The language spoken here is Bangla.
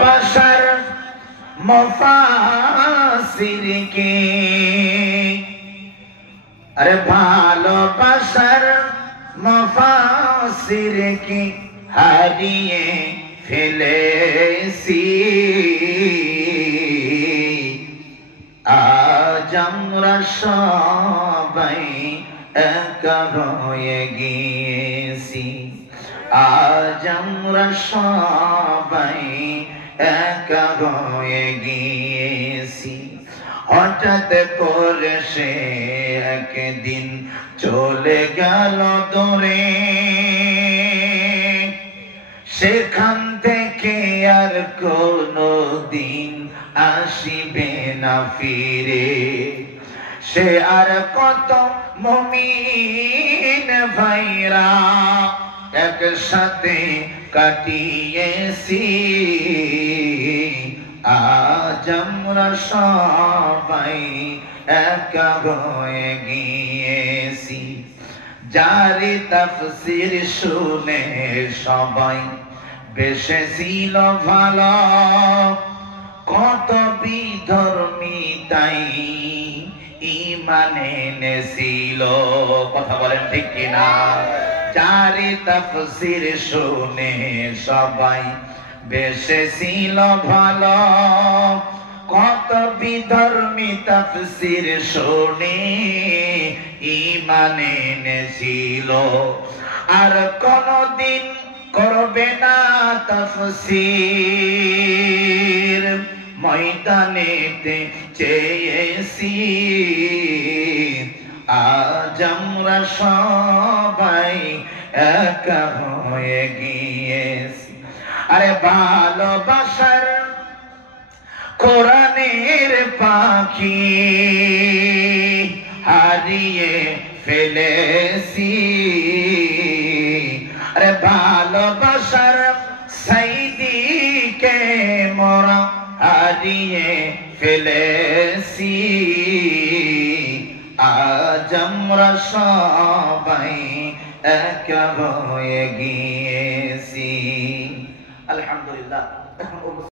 बशर मुफासिर की अरे भालोबासार मुफासिर की हारिए ফেলেছি আজ আমরা সবাই একা হয়ে গিয়েছি আজ আমরা সবাই একা হয়ে গিয়েছি হঠাৎ করে সে একদিন চলে গেল দূরে সেখান থেকে আর কোনো দিন আসিবে না ফিরে সে আর কত মুমিন ভাইরা একসাথে কাটিয়েছি আজ আমরা সবাই একা হয়ে গিয়েছি জারি তাফসীর শুনে সবাই বেসেছিল ভালো কত বিধর্মী তাই ঈমানে এনেছিল কথা বলেন ঠিক কিনা জারি তাফসীর শুনে সবাই বেসেছিল ভালো কত বিধর্মী তাফসীর শুনে ঈমানে এনেছিল আর কোনদিন করবে না তাফসীর ময়দানেতে চেয়েছি আজ আমরা সবাই একা হয়ে গিয়েছি আরে ভালোবাসার কোরআনের পাখি হারিয়ে ফেলেছি আরে ভালোবাসার সাইদিকে মোরা হারিয়ে ফেলেছি আজ আমরা সবাই একা হয়ে গিয়েছি আলহামদুলিল্লাহ।